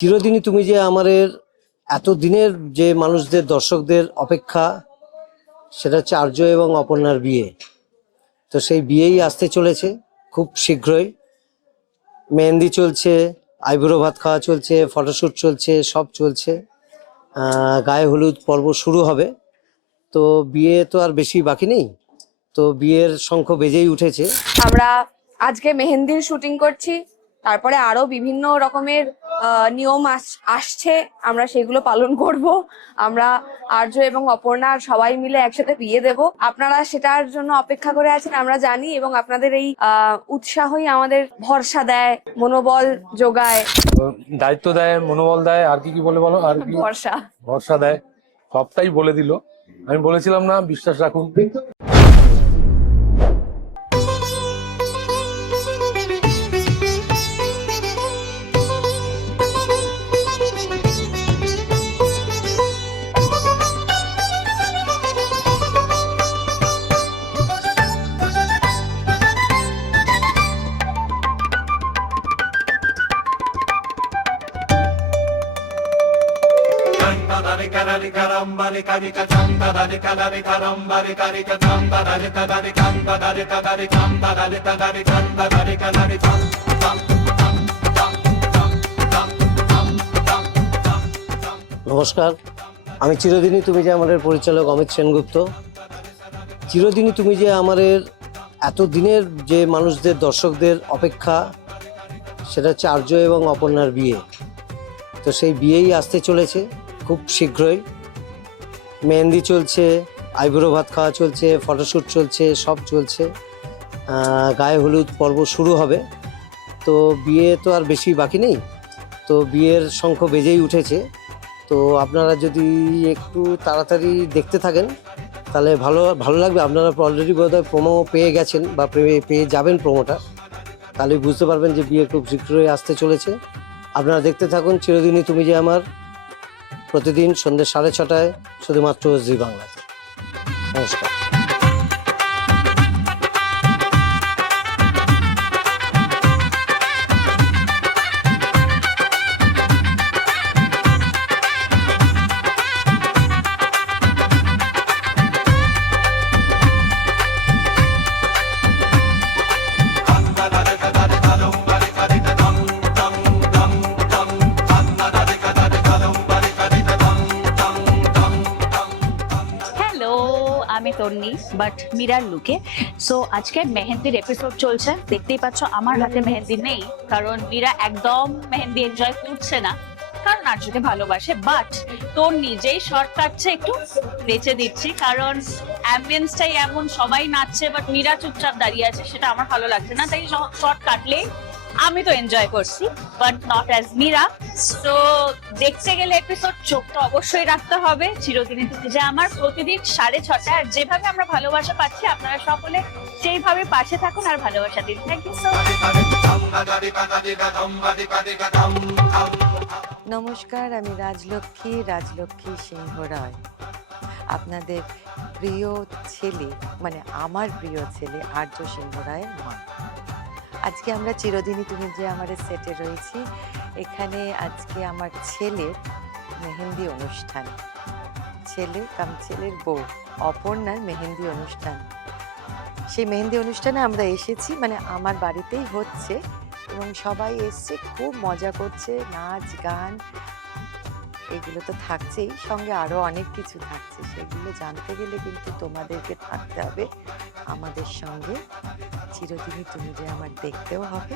চিরদিনই তুমি যে আমাদের এতদিনের যে মানুষদের দর্শকদের অপেক্ষা, সেটা হচ্ছে আর্য এবং অপর্ণার বিয়ে। তো সেই বিয়েই আসতে চলেছে খুব শীঘ্রই। মেহেন্দি চলছে, আইবুড়ো ভাত খাওয়া চলছে, ফটোশ্যুট চলছে, সব চলছে। গায়ে হলুদ পর্ব শুরু হবে। তো বিয়ে তো আর বেশি বাকি নেই, তো বিয়ের শঙ্খ বেজেই উঠেছে। আমরা আজকে মেহেন্দির শুটিং করছি, তারপরে আরো বিভিন্ন রকমের নিয়ম আসছে, আমরা সেগুলো পালন করব। আমরা আর্য এবং অপর্ণা সবাই মিলে একসাথে বিয়ে দেব। আপনারা সেটার জন্য অপেক্ষা করে আছেন আমরা জানি, এবং আপনাদের এই উৎসাহই আমাদের ভরসা দেয়, মনোবল যোগায়, দায়িত্ব দেয়, মনোবল দেয়, আর কি কি বলে বলো, আর কি ভরসা দেয়, সবটাই বলে দিল। আমি বলেছিলাম না, বিশ্বাস রাখুন। নমস্কার, আমি চিরদিনই তুমি যে আমাদের পরিচালক অমিত সেনগুপ্ত। চিরদিনই তুমি যে আমাদের এতদিনের যে মানুষদের দর্শকদের অপেক্ষা, সেটা হচ্ছে আর্য এবং অপর্ণার বিয়ে। তো সেই বিয়েই আসতে চলেছে খুব শীঘ্রই। মেহেন্দি চলছে, আইবুড়ো ভাত খাওয়া চলছে, ফটোশ্যুট চলছে, সব চলছে। গায়ে হলুদ পর্ব শুরু হবে। তো বিয়ে তো আর বেশি বাকি নেই, তো বিয়ের শঙ্খ বেজেই উঠেছে। তো আপনারা যদি একটু তাড়াতাড়ি দেখতে থাকেন তাহলে ভালো লাগবে। আপনারা অলরেডি বোধহয় প্রোমো পেয়ে গেছেন বা পেয়ে যাবেন প্রোমোটা, তাহলে বুঝতে পারবেন যে বিয়ে খুব শীঘ্রই আসতে চলেছে। আপনারা দেখতে থাকুন চিরদিনই তুমি যে আমার, প্রতিদিন সন্ধ্যে 6:30 শুধুমাত্র জি বাংলাতে। নমস্কার। আমি তন্নি, বাট মীরার লুকে। সো আজকে মেহেন্দির এপিসোড চলছে, দেখতেই পাচ্ছ আমার হাতে মেহেন্দি নেই, কারণ মীরা একদম মেহেন্দি এনজয় করছে না, কারণ আর্যকে ভালোবাসে। বাট তোর নিজেই শর্ট কাটছে, একটু নেচে দিচ্ছি, কারণ অ্যাম্বিয়েন্সটাই এমন, সবাই নাচছে বাট মীরা চুপচাপ দাঁড়িয়ে আছে, সেটা আমার ভালো লাগছে না। তাই শর্ট কাটলেই আমি তো এনজয় করছি, বাট নট অ্যাজ মীরা। তো দেখতে গেলে এপিসোড চোখটা অবশ্যই রাখতে হবে। চিরদিনই তুমি যে আমার, প্রতিদিন 6:30। আর যেভাবে আমরা ভালোবাসা পাচ্ছি, আপনারা সকলে সেইভাবে পাশে থাকুন আর ভালোবাসা দিন। Thank you so much. নমস্কার, আমি রাজলক্ষ্মী সিংহ রায়, আপনাদের প্রিয় ছেলে, মানে আমার প্রিয় ছেলে আর্য সিংহ রায়ের মা। আজকে আমরা চিরদিনই তুমি যে আমার সেটে রয়েছি। এখানে আজকে আমার ছেলের মেহেন্দি অনুষ্ঠান, ছেলের বউ অপর্ণার মেহেন্দি অনুষ্ঠান। সেই মেহেন্দি অনুষ্ঠানে আমরা এসেছি, মানে আমার বাড়িতেই হচ্ছে, এবং সবাই এসছে, খুব মজা করছে, নাচ গান এগুলো তো থাকছেই, সঙ্গে আরো অনেক কিছু থাকছে। সেগুলো জানতে গেলে কিন্তু তোমাদেরকে থাকতে হবে আমাদের সঙ্গে। চিরদিনই তুমি যে আমার দেখতেও হবে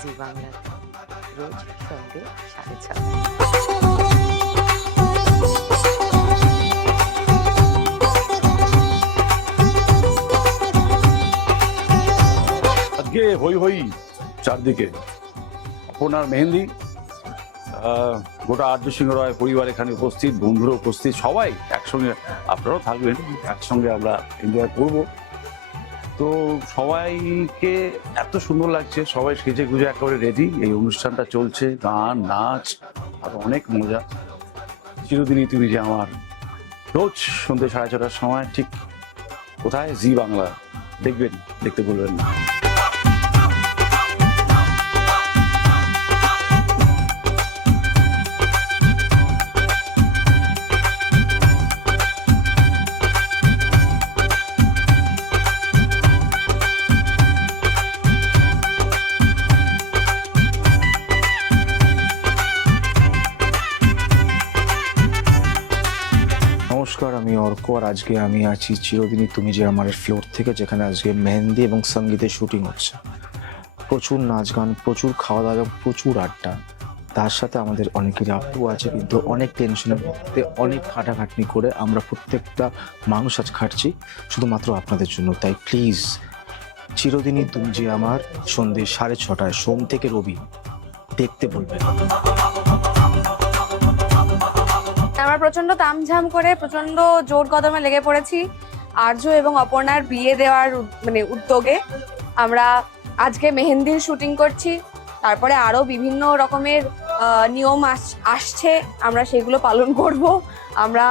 জি বাংলাতে, রোজ সন্ধ্যে 6:30। আজকে হই হই চারদিকে, অপর্ণার মেহেন্দি, গোটা আর্য সিংহ রায় পরিবার এখানে উপস্থিত, বন্ধুরা উপস্থিত, সবাই একসঙ্গে, আপনারাও থাকবেন, একসঙ্গে আমরা এনজয় করব। তো সবাইকে এত সুন্দর লাগছে, সবাই সেজে গুজে একেবারে রেডি। এই অনুষ্ঠানটা চলছে, গান নাচ আর অনেক মজা। চিরদিনই তুমি যে আমার, রোজ সন্ধ্যে 6:30 সময়, ঠিক কোথায়? জি বাংলা। দেখবেন, দেখতে ভুলবেন না। নমস্কার, আমি অর্ক, আর আজকে আমি আছি চিরদিনই তুমি যে আমার ফ্লোর থেকে, যেখানে আজকে মেহেন্দি এবং সঙ্গীতের শুটিং হচ্ছে। প্রচুর নাচ গান, প্রচুর খাওয়া দাওয়া এবং প্রচুর আড্ডা। তার সাথে আমাদের অনেকেরই আপু আছে, কিন্তু অনেক টেনশনের মধ্যে অনেক খাটাখাটনি করে আমরা প্রত্যেকটা মানুষ আজ খাটছি শুধুমাত্র আপনাদের জন্য। তাই প্লিজ চিরদিনই তুমি যে আমার সন্ধ্যে 6:30 সোম থেকে রবি দেখতে বলবেন। আমরা প্রচন্ড তামঝাম করে প্রচন্ড জোর কদমে লেগে পড়েছি আর্য এবং অপর্ণার বিয়ে দেওয়ার উদ্যোগে। আমরা আজকে মেহেন্দির শুটিং করছি, তারপরে আরো বিভিন্ন রকমের নিয়ম আসছে, আমরা সেগুলো পালন করব। আমরা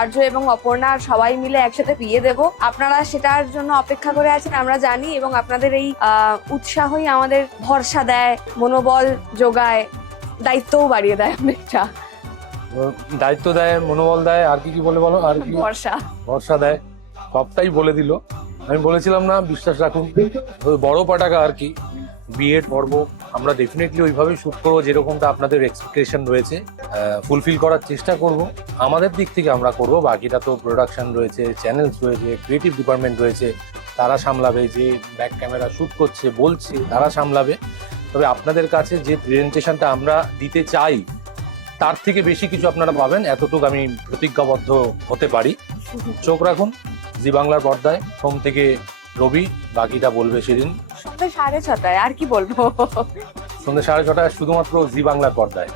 আর্য এবং অপর্ণার সবাই মিলে একসাথে বিয়ে দেব। আপনারা সেটার জন্য অপেক্ষা করে আছেন আমরা জানি, এবং আপনাদের এই উৎসাহই আমাদের ভরসা দেয়, মনোবল যোগায়, দায়িত্বও বাড়িয়ে দেয় অনেকটা। দায়িত্ব দেয়, মনোবল দেয়, আর কি বলে বলো, আর কি ভরসা দেয়, সবটাই বলে দিল। আমি বলেছিলাম না, বিশ্বাস রাখুন, বড় পটাকা আর কি। বিয়ের পর্ব আমরা ডেফিনেটলি ওইভাবেই শুট করবো যেরকমটা আপনাদের এক্সপেকটেশন রয়েছে, ফুলফিল করার চেষ্টা করব। আমাদের দিক থেকে আমরা করব, বাকিটা তো প্রোডাকশন রয়েছে, চ্যানেলস রয়েছে, ক্রিয়েটিভ ডিপার্টমেন্ট রয়েছে, তারা সামলাবে। যে ব্যাক ক্যামেরা শুট করছে বলছে তারা সামলাবে। তবে আপনাদের কাছে যে প্রেজেন্টেশনটা আমরা দিতে চাই তার থেকে বেশি কিছু আপনারা পাবেন, এতটুকু আমি প্রতিজ্ঞাবদ্ধ হতে পারি। চোখ রাখুন জি বাংলার পর্দায় সোম থেকে রবি, বাকিটা বলবে সেদিন সন্ধ্যে 6:30। আর কি বলবো, সন্ধ্যে 6:30 শুধুমাত্র জি বাংলার পর্দায়।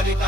Pari